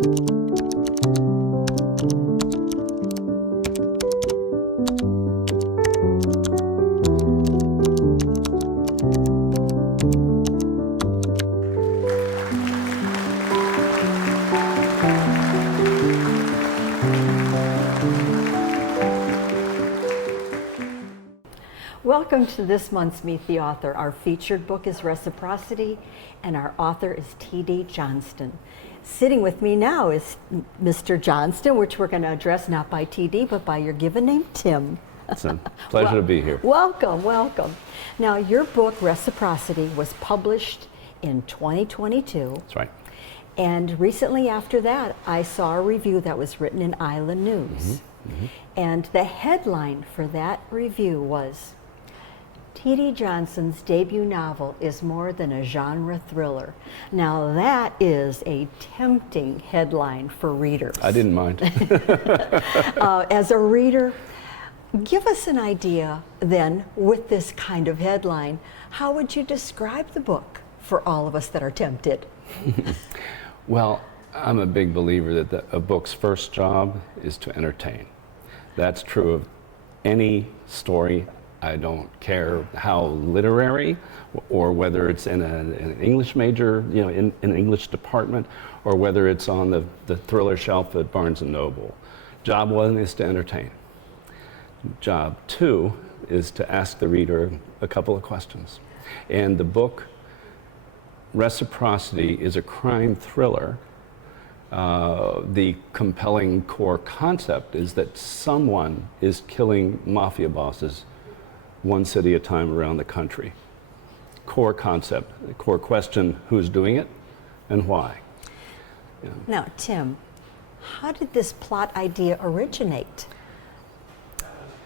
Welcome to this month's Meet the Author. Our featured book is Reciprocity, and our author is T.D. Johnston. Sitting with me now is Mr. Johnston, which we're going to address not by T.D., but by your given name, Tim. It's a pleasure to be here. Welcome, welcome. Now, your book, Reciprocity, was published in 2022. That's right. And recently after that, I saw a review that was written in Island News. And the headline for that review was, T.D. Johnston's debut novel is more than a genre thriller. Now that is a tempting headline for readers. I didn't mind. As a reader, give us an idea then, with this kind of headline, how would you describe the book for all of us that are tempted? Well, I'm a big believer that a book's first job is to entertain. That's true of any story. I don't care how literary, or whether it's in an English major, you know, in an English department, or whether it's on the thriller shelf at Barnes & Noble. Job one is to entertain. Job two is to ask the reader a couple of questions. And the book, Reciprocity, is a crime thriller. The compelling core concept is that someone is killing mafia bosses one city at a time around the country. Core concept, core question, who's doing it and why? Yeah. Now, Tim, how did this plot idea originate?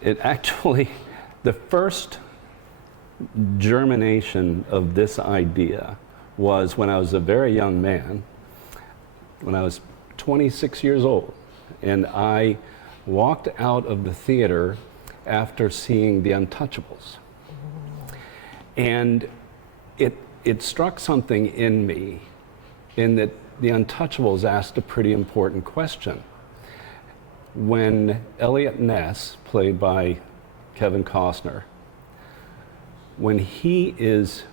It actually, the first germination of this idea was when I was a very young man, when I was 26 years old, and I walked out of the theater after seeing The Untouchables. And it struck something in me in that The Untouchables asked a pretty important question. When Elliot Ness, played by Kevin Costner, when he is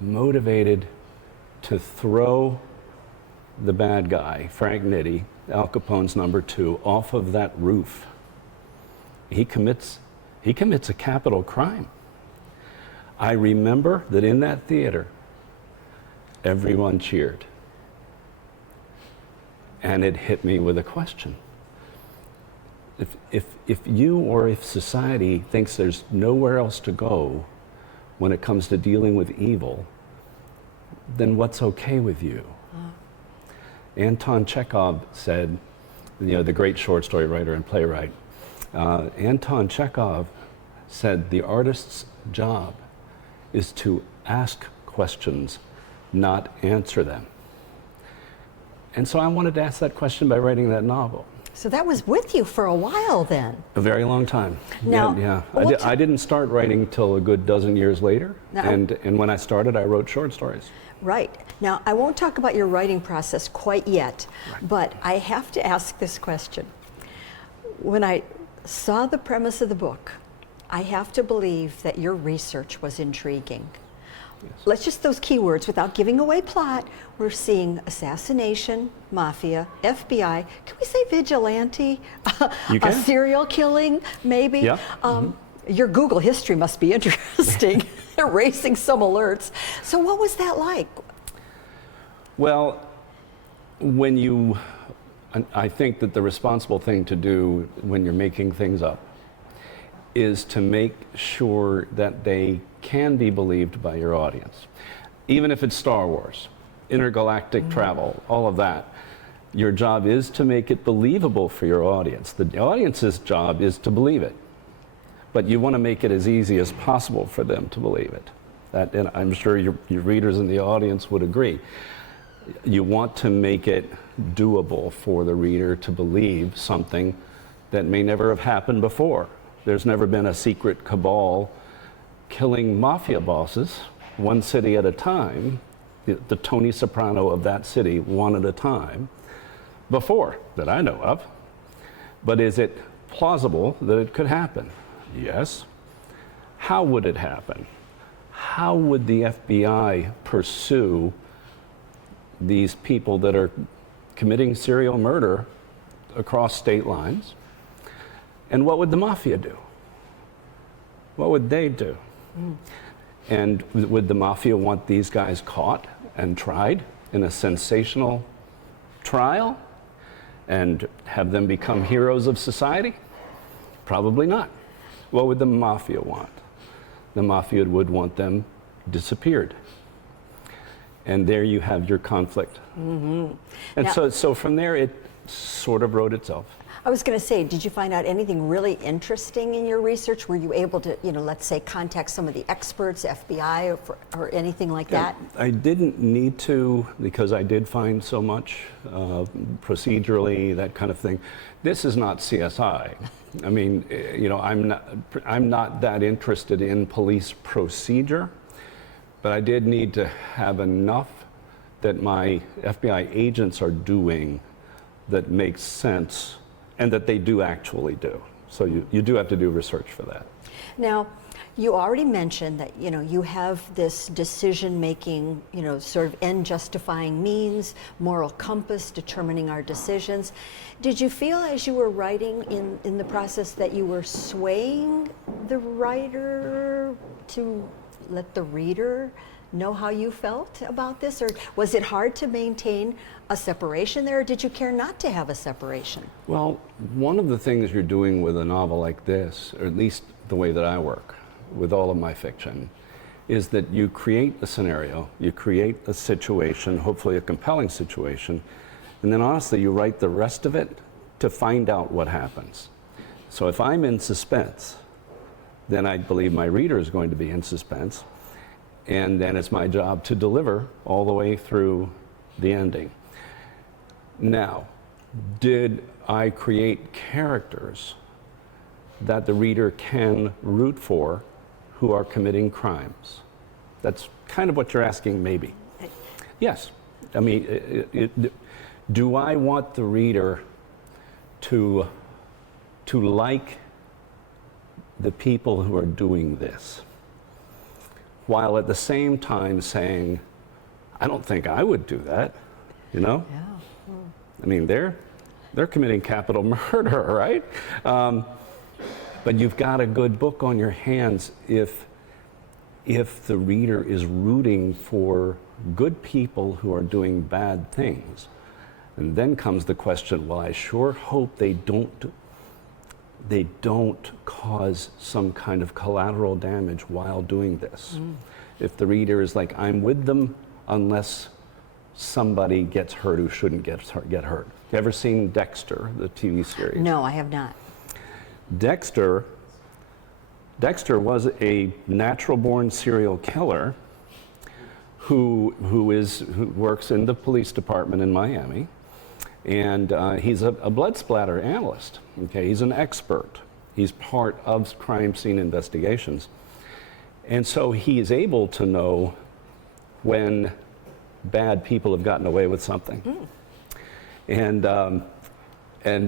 motivated to throw the bad guy, Frank Nitti, Al Capone's number two, off of that roof, he commits a capital crime. I remember that in that theater, everyone cheered. And it hit me with a question. If you or if society thinks there's nowhere else to go when it comes to dealing with evil, then what's okay with you? Anton Chekhov said, you know, the great short story writer and playwright, Anton Chekhov said the artist's job is to ask questions, not answer them. And so I wanted to ask that question by writing that novel. So that was with you for a while then? A very long time. Now, yeah. I didn't start writing till a good dozen years later. Now, and when I started, I wrote short stories. Right. Now, I won't talk about your writing process quite yet, but I have to ask this question. When I saw the premise of the book, I have to believe that your research was intriguing. Yes. Let's just those keywords without giving away plot. We're seeing assassination, mafia, FBI. Can we say vigilante? You can. A serial killing, maybe? Yeah. Your Google history must be interesting. Erasing some alerts. So what was that like? Well, I think that the responsible thing to do when you're making things up is to make sure that they can be believed by your audience. Even if it's Star Wars, intergalactic travel, all of that, your job is to make it believable for your audience. The audience's job is to believe it, but you want to make it as easy as possible for them to believe it. And I'm sure your readers in the audience would agree. You want to make it doable for the reader to believe something that may never have happened before. There's never been a secret cabal killing mafia bosses one city at a time, the Tony Soprano of that city, one at a time. before that I know of. But is it plausible that it could happen? Yes. How would it happen? How would the FBI pursue these people that are committing serial murder across state lines? And what would the Mafia do? What would they do? And would the Mafia want these guys caught and tried in a sensational trial and have them become heroes of society? Probably not. What would the Mafia want? The Mafia would want them disappeared. And there you have your conflict. And Now- so from there, it sort of wrote itself. I was going to say, did you find out anything really interesting in your research? Were you able to, let's say, contact some of the experts, FBI, or anything like that? I didn't need to, because I did find so much procedurally, that kind of thing. This is not CSI. I mean, I'm not that interested in police procedure, but I did need to have enough that my FBI agents are doing that makes sense and that they do actually do. So you do have to do research for that. Now, you already mentioned that you have this decision-making, sort of end justifying means, moral compass determining our decisions. Did you feel as you were writing in the process that you were swaying the writer to let the reader know how you felt about this? Or was it hard to maintain a separation there, or did you care not to have a separation? Well, one of the things you're doing with a novel like this, or at least the way that I work with all of my fiction, is that you create a scenario, you create a situation, hopefully a compelling situation, and then honestly you write the rest of it to find out what happens. So if I'm in suspense, then I believe my reader is going to be in suspense, and then it's my job to deliver all the way through the ending. Now, did I create characters that the reader can root for who are committing crimes? That's kind of what you're asking, maybe. Yes. I mean, do I want the reader to like the people who are doing this, while at the same time saying, I don't think I would do that, Yeah. I mean, they're committing capital murder, right? But you've got a good book on your hands if the reader is rooting for good people who are doing bad things. And then comes the question, well, I sure hope they don't cause some kind of collateral damage while doing this. If the reader is like, I'm with them unless somebody gets hurt who shouldn't get hurt. You ever seen Dexter, the TV series? No, I have not. Dexter was a natural-born serial killer who works in the police department in Miami, and he's a blood splatter analyst. Okay, he's an expert. He's part of crime scene investigations, and so he is able to know when bad people have gotten away with something, and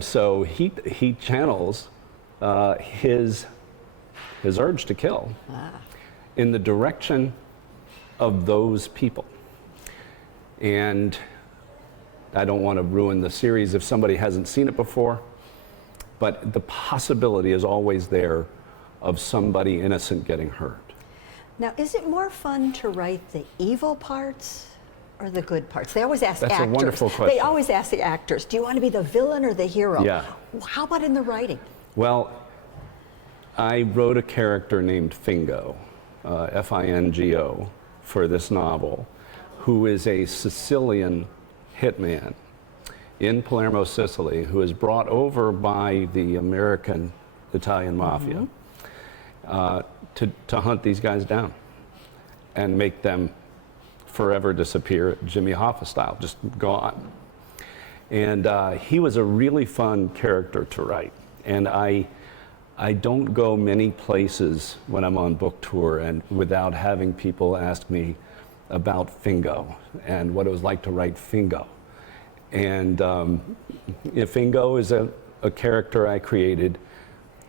so he channels his urge to kill in the direction of those people. And I don't want to ruin the series if somebody hasn't seen it before, but the possibility is always there of somebody innocent getting hurt. Now, is it more fun to write the evil parts or the good parts? They always ask actors. That's a wonderful question. They always ask the actors, do you want to be the villain or the hero? Yeah. How about in the writing? Well, I wrote a character named Fingo, Fingo, for this novel, who is a Sicilian hitman in Palermo, Sicily, who is brought over by the American Italian Mafia to hunt these guys down and make them forever disappear, Jimmy Hoffa style, just gone. And he was a really fun character to write. And I don't go many places when I'm on book tour and without having people ask me about Fingo and what it was like to write Fingo. And Fingo is a character I created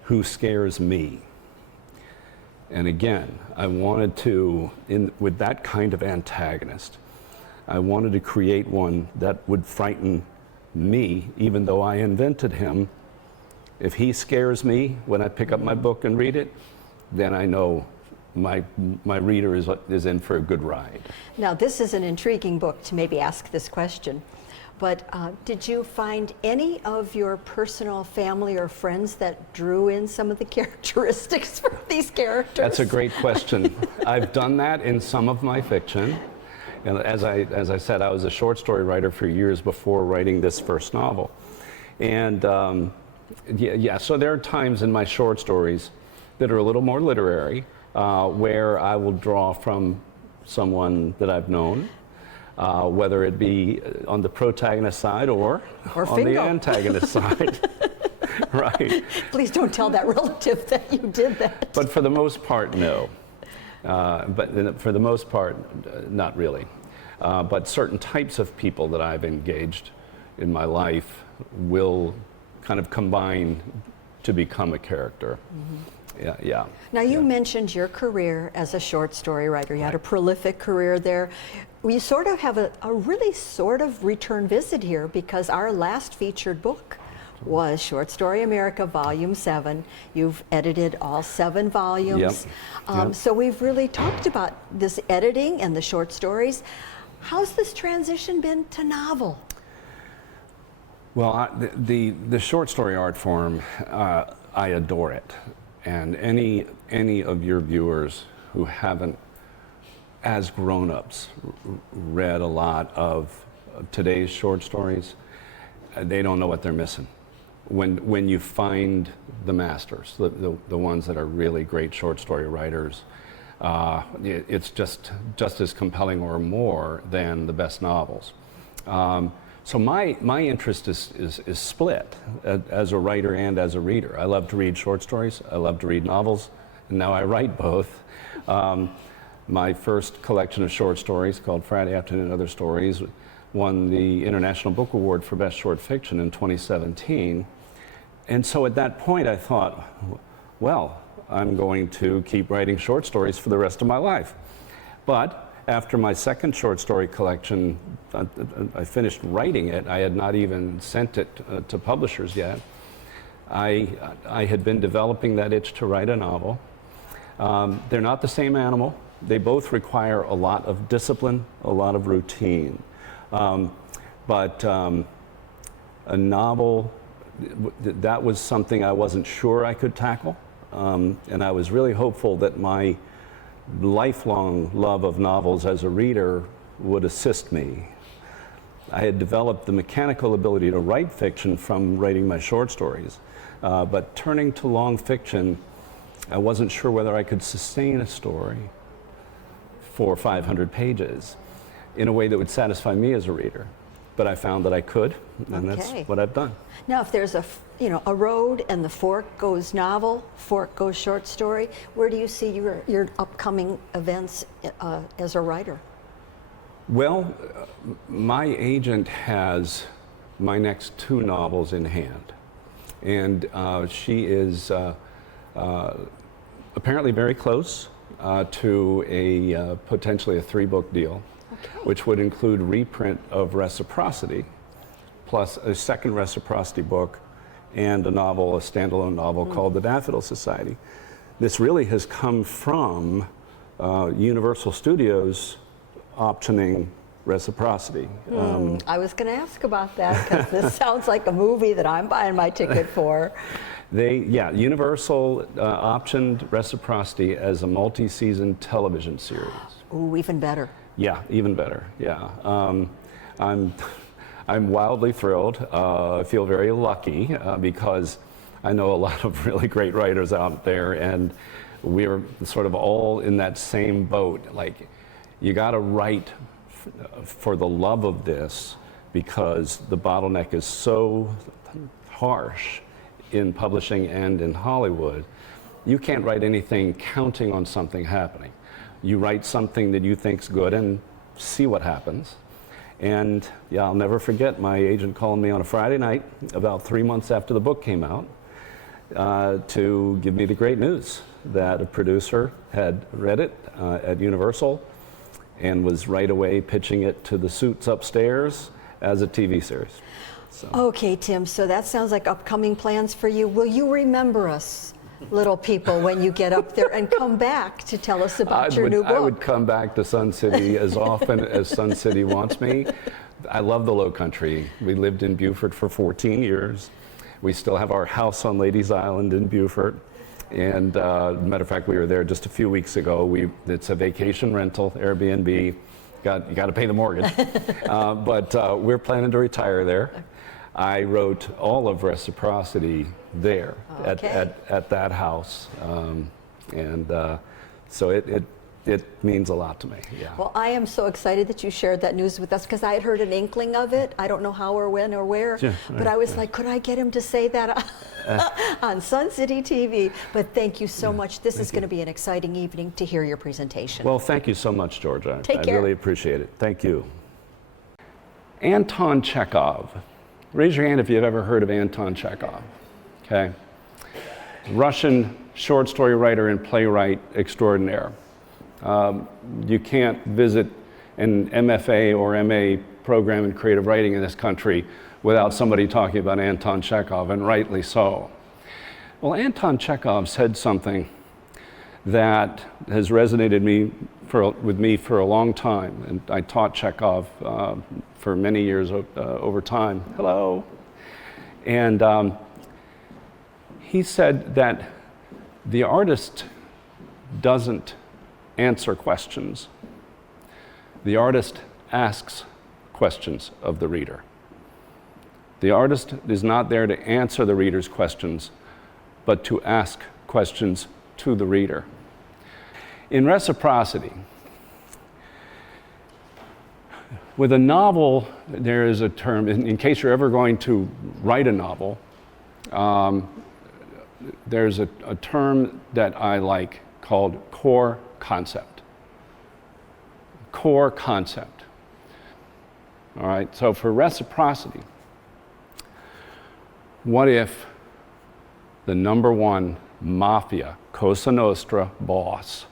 who scares me. And again, I wanted to, with that kind of antagonist, I wanted to create one that would frighten me, even though I invented him. If he scares me when I pick up my book and read it, then I know my reader is in for a good ride. Now, this is an intriguing book to maybe ask this question, but did you find any of your personal family or friends that drew in some of the characteristics from these characters? That's a great question. I've done that in some of my fiction. And as I said, I was a short story writer for years before writing this first novel. And so there are times in my short stories that are a little more literary, where I will draw from someone that I've known, whether it be on the protagonist side or on Fingo. the antagonist side. Right. Please don't tell that relative that you did that. But for the most part, no. But for the most part, not really. But certain types of people that I've engaged in my life will kind of combine to become a character. Mm-hmm. Yeah. Now, you mentioned your career as a short story writer. You had a prolific career there. We sort of have a really sort of return visit here, because our last featured book was Short Story America, Volume 7. You've edited all 7 volumes. Yep. So we've really talked about this editing and the short stories. How's this transition been to novel? Well, the short story art form, I adore it. And any of your viewers who haven't, as grown-ups, read a lot of today's short stories, they don't know what they're missing. When you find the masters, the ones that are really great short story writers, it's just as compelling or more than the best novels. So my interest is split as a writer and as a reader. I love to read short stories, I love to read novels, and now I write both. My first collection of short stories, called Friday Afternoon and Other Stories, won the International Book Award for Best Short Fiction in 2017. And so at that point I thought, well, I'm going to keep writing short stories for the rest of my life. But after my second short story collection, I finished writing it. I had not even sent it to publishers yet. I had been developing that itch to write a novel. They're not the same animal. They both require a lot of discipline, a lot of routine. But a novel, that was something I wasn't sure I could tackle. And I was really hopeful that my lifelong love of novels as a reader would assist me. I had developed the mechanical ability to write fiction from writing my short stories, but turning to long fiction, I wasn't sure whether I could sustain a story for 500 pages in a way that would satisfy me as a reader. But I found that I could, and that's what I've done. Now, if there's a road and the fork goes novel, fork goes short story, where do you see your upcoming events as a writer? Well, my agent has my next 2 novels in hand, and she is apparently very close to potentially a 3-book deal. Okay. Which would include reprint of Reciprocity, plus a second Reciprocity book, and a novel, a standalone novel called The Daffodil Society. This really has come from Universal Studios optioning Reciprocity. I was going to ask about that, because this sounds like a movie that I'm buying my ticket for. Universal optioned Reciprocity as a multi-season television series. Ooh, even better. Yeah, even better. Yeah, I'm wildly thrilled. I feel very lucky because I know a lot of really great writers out there, and we're sort of all in that same boat. Like, you got to write for the love of this, because the bottleneck is so harsh in publishing and in Hollywood. You can't write anything counting on something happening. You write something that you think's good and see what happens. And yeah, I'll never forget my agent calling me on a Friday night about 3 months after the book came out to give me the great news that a producer had read it at Universal and was right away pitching it to the suits upstairs as a TV series. So. Okay, Tim, so that sounds like upcoming plans for you. Will you remember us, little people, when you get up there and come back to tell us about your new book? I would come back to Sun City as often as Sun City wants me. I love the Low Country. We lived in Beaufort for 14 years. We still have our house on Ladies Island in Beaufort. And matter of fact, we were there just a few weeks ago. It's a vacation rental, Airbnb. You got to pay the mortgage. But we're planning to retire there. I wrote all of Reciprocity there at that house. So it means a lot to me. Yeah. Well, I am so excited that you shared that news with us because I had heard an inkling of it. I don't know how or when or where, but I was like, could I get him to say that on Sun City TV? But thank you so much. This is going to be an exciting evening to hear your presentation. Well, thank you so much, Georgia. Take care. I really appreciate it. Thank you. Anton Chekhov. Raise your hand if you've ever heard of Anton Chekhov. Okay. Russian short story writer and playwright extraordinaire. You can't visit an MFA or MA program in creative writing in this country without somebody talking about Anton Chekhov, and rightly so. Well, Anton Chekhov said something that has resonated with me for a long time, and I taught Chekhov for many years over time. Hello. And he said that the artist doesn't answer questions. The artist asks questions of the reader. The artist is not there to answer the reader's questions, but to ask questions to the reader. In Reciprocity, with a novel, there is a term, in case you're ever going to write a novel, there's a term that I like called core concept. Core concept. All right, so for Reciprocity, what if the #1 Mafia, Cosa Nostra boss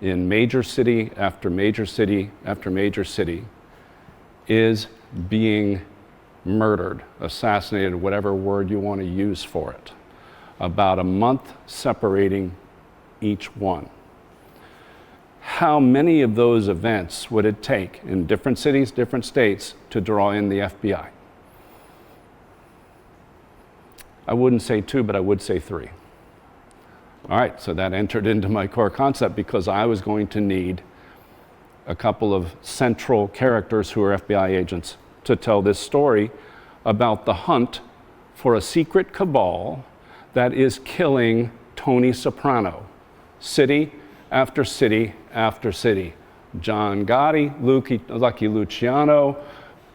in major city after major city after major city is being murdered, assassinated, whatever word you want to use for it, about a month separating each one? How many of those events would it take in different cities, different states to draw in the FBI? I wouldn't say 2, but I would say 3. All right, so that entered into my core concept because I was going to need a couple of central characters who are FBI agents to tell this story about the hunt for a secret cabal that is killing Tony Soprano, city after city after city. John Gotti, Lucky Luciano,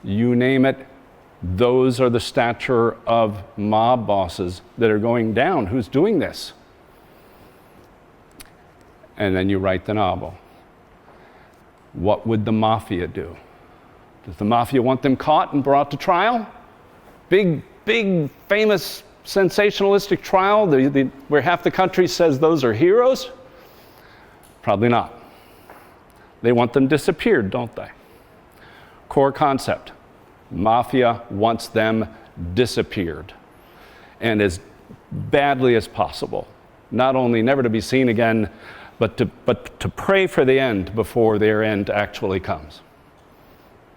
you name it, those are the stature of mob bosses that are going down. Who's doing this? And then you write the novel. What would the Mafia do? Does the Mafia want them caught and brought to trial? Big, famous, sensationalistic trial where half the country says those are heroes? Probably not. They want them disappeared, don't they? Core concept. Mafia wants them disappeared. And as badly as possible. Not only never to be seen again, but to pray for the end before their end actually comes.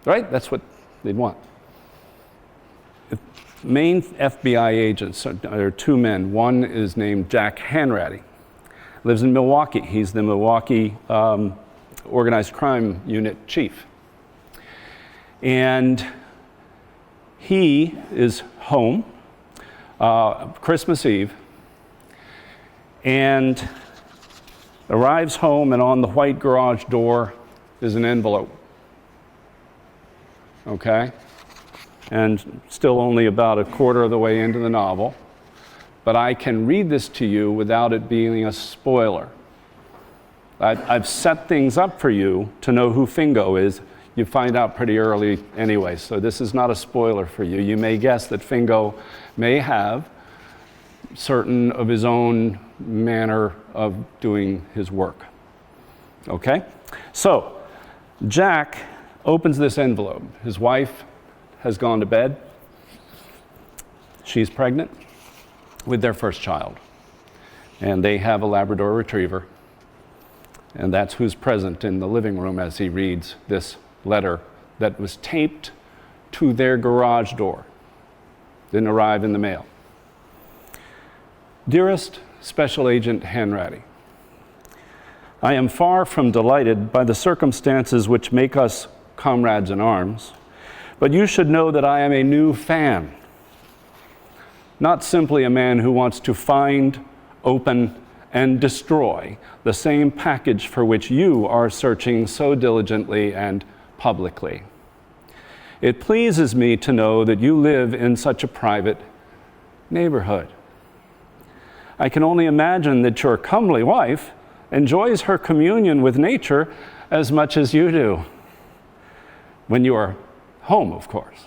Right? That's what they'd want. The main FBI agents are 2 men. One is named Jack Hanratty. Lives in Milwaukee. He's the Milwaukee Organized Crime Unit chief. And he is home Christmas Eve and arrives home, and on the white garage door is an envelope. Okay? And still only about a quarter of the way into the novel. But I can read this to you without it being a spoiler. I've set things up for you to know who Fingo is. you find out pretty early anyway, so this is not a spoiler for you. You may guess that Fingo may have certain of his own manner of doing his work. Okay? So, Jack opens this envelope. His wife has gone to bed. She's pregnant with their first child. And they have a Labrador Retriever. And that's who's present in the living room as he reads this letter that was taped to their garage door. Didn't arrive in the mail. Dearest Special Agent Hanratty, I am far from delighted by the circumstances which make us comrades in arms, but you should know that I am a new fan, not simply a man who wants to find, open, and destroy the same package for which you are searching so diligently and publicly. It pleases me to know that you live in such a private neighborhood. I can only imagine that your comely wife enjoys her communion with nature as much as you do. When you are home, of course.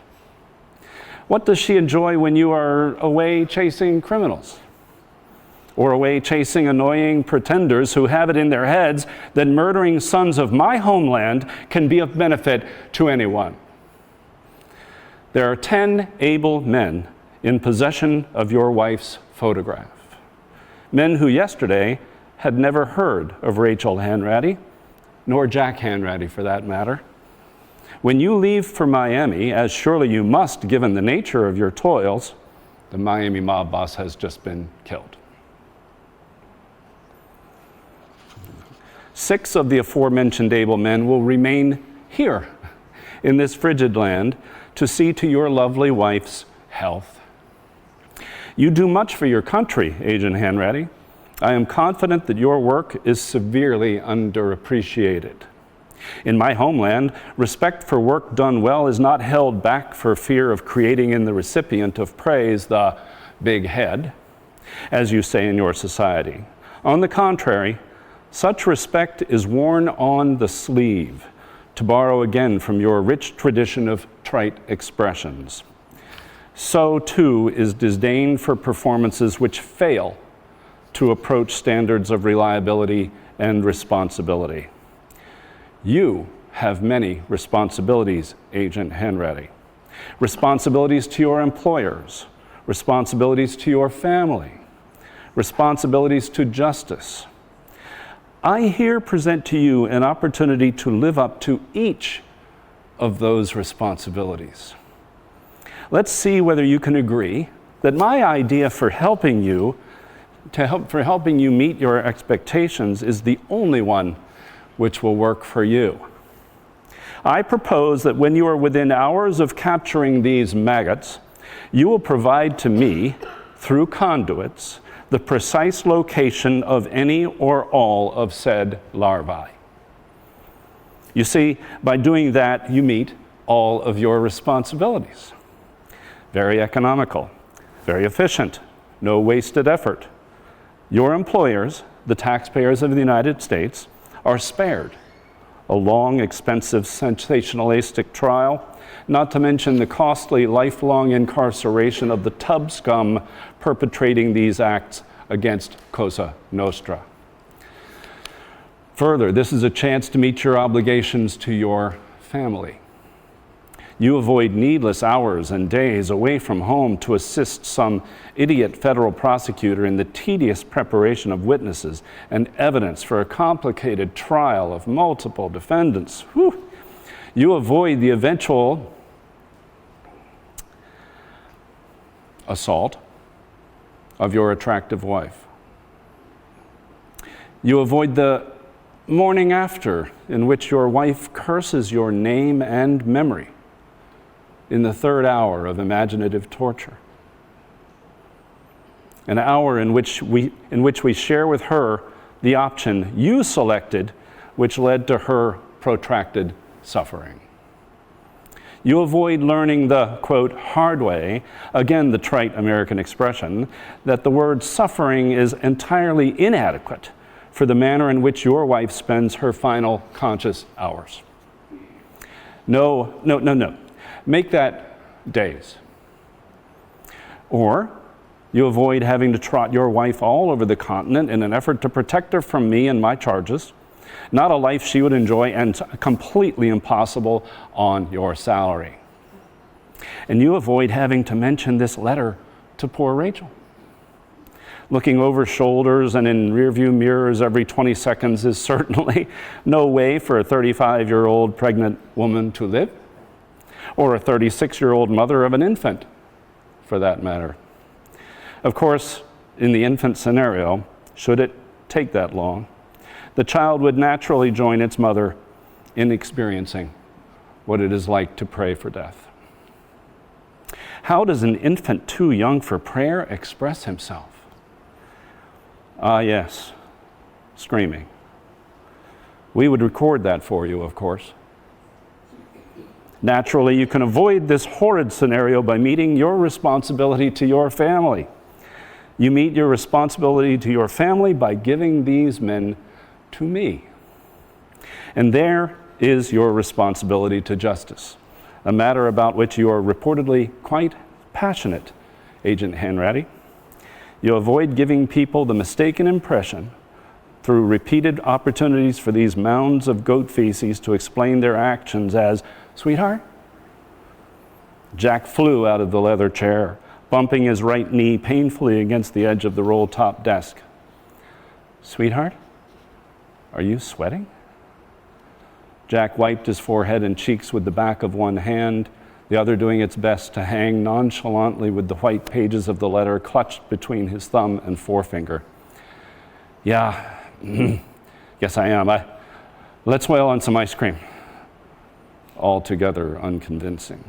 What does she enjoy when you are away chasing criminals? Or away chasing annoying pretenders who have it in their heads that murdering sons of my homeland can be of benefit to anyone? There are 10 able men in possession of your wife's photograph. Men who yesterday had never heard of Rachel Hanratty, nor Jack Hanratty for that matter. When you leave for Miami, as surely you must given the nature of your toils, the Miami mob boss has just been killed. 6 of the aforementioned able men will remain here in this frigid land to see to your lovely wife's health. You do much for your country, Agent Hanratty. I am confident that your work is severely underappreciated. In my homeland, respect for work done well is not held back for fear of creating in the recipient of praise the big head, as you say in your society. On the contrary, such respect is worn on the sleeve, to borrow again from your rich tradition of trite expressions. So, too, is disdain for performances which fail to approach standards of reliability and responsibility. You have many responsibilities, Agent Hanratty. Responsibilities to your employers, responsibilities to your family, responsibilities to justice. I here present to you an opportunity to live up to each of those responsibilities. Let's see whether you can agree that my idea for helping you meet your expectations is the only one which will work for you. I propose that when you are within hours of capturing these maggots, you will provide to me, through conduits, the precise location of any or all of said larvae. You see, by doing that, you meet all of your responsibilities. Very economical, very efficient, no wasted effort. Your employers, the taxpayers of the United States, are spared a long, expensive, sensationalistic trial, not to mention the costly, lifelong incarceration of the tub scum perpetrating these acts against Cosa Nostra. Further, this is a chance to meet your obligations to your family. You avoid needless hours and days away from home to assist some idiot federal prosecutor in the tedious preparation of witnesses and evidence for a complicated trial of multiple defendants. Whew. You avoid the eventual assault of your attractive wife. You avoid the morning after in which your wife curses your name and memory in the 3rd hour of imaginative torture. An hour in which we share with her the option you selected, which led to her protracted suffering. You avoid learning the, quote, hard way, again the trite American expression, that the word suffering is entirely inadequate for the manner in which your wife spends her final conscious hours. No, no, no, no. Make that days. Or you avoid having to trot your wife all over the continent in an effort to protect her from me and my charges. Not a life she would enjoy and completely impossible on your salary. And you avoid having to mention this letter to poor Rachel. Looking over shoulders and in rearview mirrors every 20 seconds is certainly no way for a 35-year-old pregnant woman to live, or a 36-year-old mother of an infant, for that matter. Of course, in the infant scenario, should it take that long, the child would naturally join its mother in experiencing what it is like to pray for death. How does an infant too young for prayer express himself? Ah, yes, screaming. We would record that for you, of course. Naturally, you can avoid this horrid scenario by meeting your responsibility to your family. You meet your responsibility to your family by giving these men to me. And there is your responsibility to justice, a matter about which you are reportedly quite passionate, Agent Hanratty. You avoid giving people the mistaken impression through repeated opportunities for these mounds of goat feces to explain their actions as, "Sweetheart?" Jack flew out of the leather chair, bumping his right knee painfully against the edge of the roll-top desk. "Sweetheart, are you sweating?" Jack wiped his forehead and cheeks with the back of one hand, the other doing its best to hang nonchalantly with the white pages of the letter clutched between his thumb and forefinger. "Yeah, yes I am. Let's whale on some ice cream." Altogether unconvincing.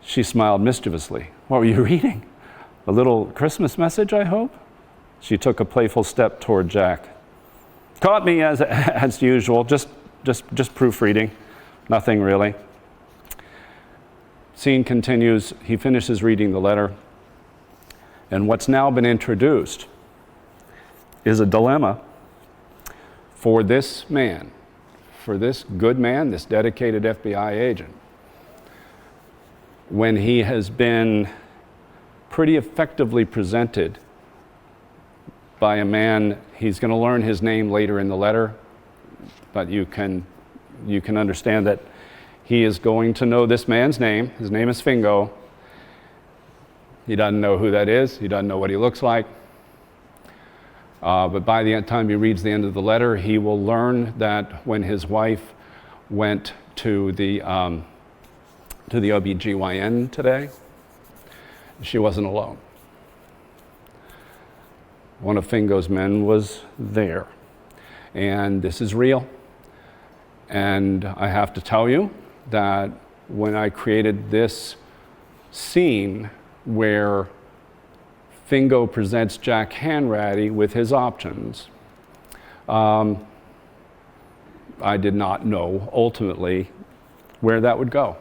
She smiled mischievously. "What were you reading? A little Christmas message, I hope?" She took a playful step toward Jack. "Caught me as usual, just proofreading. Nothing really." Scene continues. He finishes reading the letter. And what's now been introduced is a dilemma for this man, for this good man, this dedicated FBI agent, when he has been pretty effectively presented by a man. He's going to learn his name later in the letter, but you can understand that he is going to know this man's name. His name is Fingo. He doesn't know who that is. He doesn't know what he looks like. But by the time he reads the end of the letter, he will learn that when his wife went to the OBGYN today, she wasn't alone. One of Fingo's men was there. And this is real. And I have to tell you that when I created this scene where Fingo presents Jack Hanratty with his options, I did not know ultimately where that would go.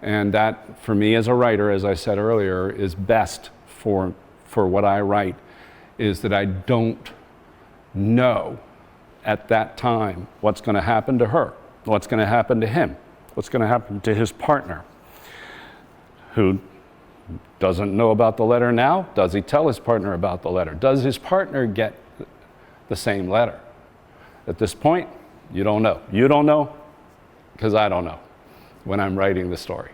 And that, for me as a writer, as I said earlier, is best for what I write, is that I don't know at that time what's going to happen to her, what's going to happen to him, what's going to happen to his partner, who doesn't know about the letter now. Does he tell his partner about the letter? Does his partner get the same letter? At this point, you don't know. You don't know, because I don't know when I'm writing the story.